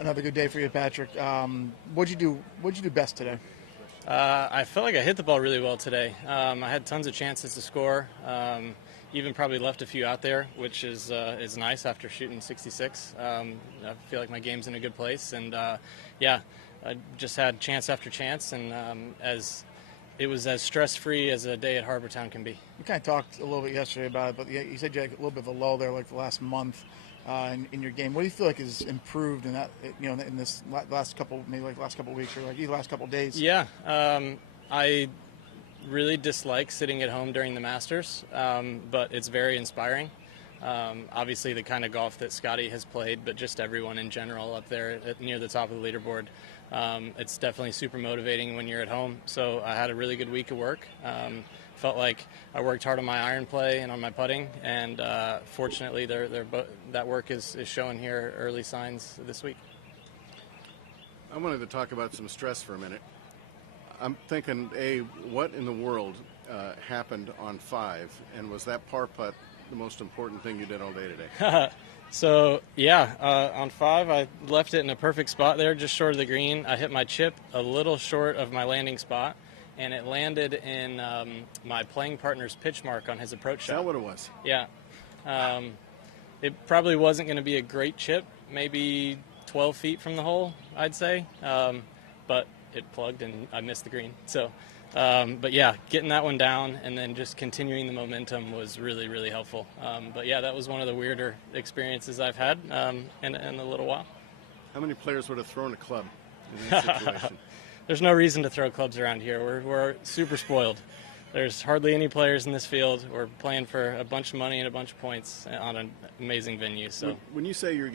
Another good day for you, Patrick. What'd you do? What'd you do best today? I felt like I hit the ball really well today. I had tons of chances to score. Even probably left a few out there, which is nice after shooting 66. I feel like my game's in a good place, and yeah, I just had chance after chance, and it was as stress-free as a day at Harbour Town can be. We kind of talked a little bit yesterday about it, but you said you had a little bit of a lull there, like the last month in your game. What do you feel like has improved in that? In this last couple, maybe like last couple of weeks or like the last couple of days? Yeah, I really dislike sitting at home during the Masters, but it's very inspiring. Obviously, the kind of golf that Scotty has played, but just everyone in general up there near the top of the leaderboard. It's definitely super motivating when you're at home. So I had a really good week of work. Felt like I worked hard on my iron play and on my putting, and fortunately, that work is showing here early signs this week. I wanted to talk about some stress for a minute. I'm thinking, what in the world happened on 5, and was that par putt the most important thing you did all day today? So, yeah, on 5, I left it in a perfect spot there, just short of the green. I hit my chip a little short of my landing spot, and it landed in my playing partner's pitch mark on his approach shot. Is that what it was? Yeah. It probably wasn't going to be a great chip, maybe 12 feet from the hole, I'd say, but it plugged and I missed the green. So, but yeah, getting that one down and then just continuing the momentum was really, really helpful. But yeah, that was one of the weirder experiences I've had in a little while. How many players would have thrown a club in that situation? There's no reason to throw clubs around here. We're super spoiled. There's hardly any players in this field. We're playing for a bunch of money and a bunch of points on an amazing venue. So when you say you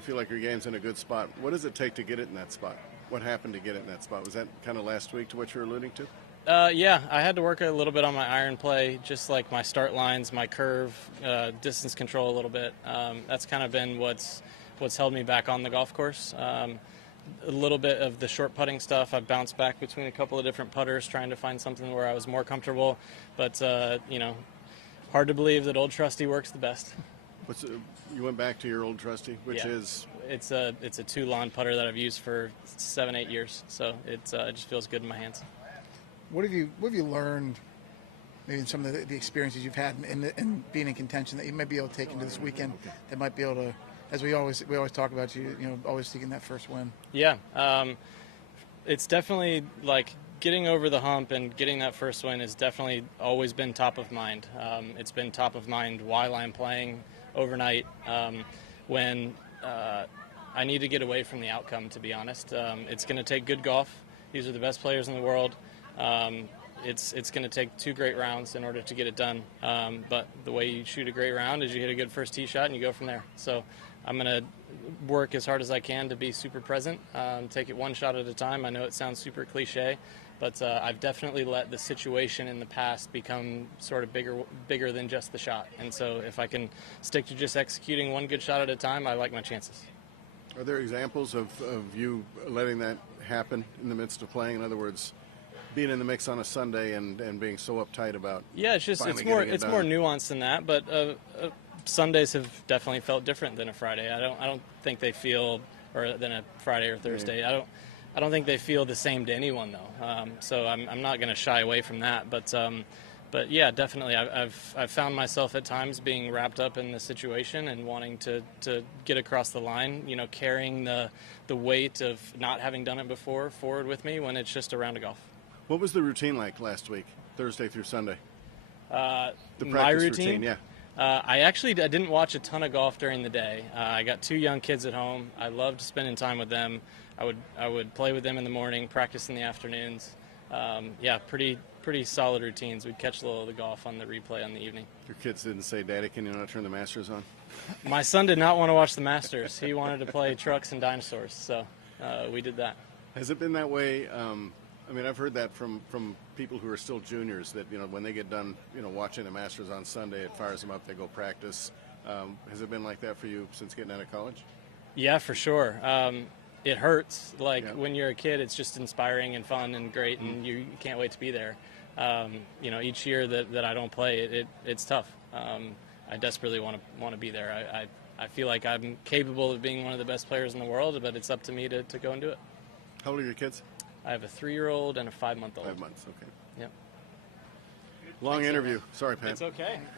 feel like your game's in a good spot, what does it take to get it in that spot? What happened to get it in that spot? Was that kind of last week to what you're alluding to? Yeah, I had to work a little bit on my iron play, just like my start lines, my curve, distance control a little bit. That's kind of been what's held me back on the golf course. A little bit of the short putting stuff. I've bounced back between a couple of different putters, trying to find something where I was more comfortable. But hard to believe that old trusty works the best. You went back to your old trusty, which is? It's a 2-lawn putter that I've used for 7-8 years. So it just feels good in my hands. What have you learned, maybe in some of the experiences you've had in being in contention that you might be able to take into this weekend that might be able to, as we always talk about, always seeking that first win? Yeah, it's definitely like getting over the hump and getting that first win has definitely always been top of mind. It's been top of mind while I'm playing overnight, when I need to get away from the outcome, to be honest. It's going to take good golf. These are the best players in the world. It's going to take 2 great rounds in order to get it done. But the way you shoot a great round is you hit a good first tee shot and you go from there. So I'm going to work as hard as I can to be super present, take it one shot at a time. I know it sounds super cliche, but I've definitely let the situation in the past become sort of bigger than just the shot. And so if I can stick to just executing one good shot at a time, I like my chances. Are there examples of you letting that happen in the midst of playing? In other words, being in the mix on a Sunday and being so uptight about? Yeah, it's more nuanced than that. But Sundays have definitely felt different than a Friday. I don't think they feel, or than a Friday or Thursday. Yeah. I don't think they feel the same to anyone though. So I'm not going to shy away from that. But yeah, definitely I've found myself at times being wrapped up in the situation and wanting to get across the line. Carrying the weight of not having done it before forward with me when it's just a round of golf. What was the routine like last week, Thursday through Sunday? The practice my routine, yeah. I didn't watch a ton of golf during the day. I got 2 young kids at home. I loved spending time with them. I would play with them in the morning, practice in the afternoons. Yeah, pretty solid routines. We'd catch a little of the golf on the replay on the evening. Your kids didn't say, "Daddy, can you not turn the Masters on?" My son did not want to watch the Masters. He wanted to play trucks and dinosaurs, so we did that. Has it been that way? I've heard that from people who are still juniors that, when they get done, watching the Masters on Sunday, it fires them up, they go practice. Has it been like that for you since getting out of college? Yeah, for sure. It hurts. When you're a kid, it's just inspiring and fun and great, and you can't wait to be there. Each year that I don't play, it's tough. I desperately want to be there. I feel like I'm capable of being one of the best players in the world, but it's up to me to go and do it. How old are your kids? I have a 3-year-old and a 5-month-old. 5 months, okay. Yep. Long interview. Sorry, Pat. It's okay.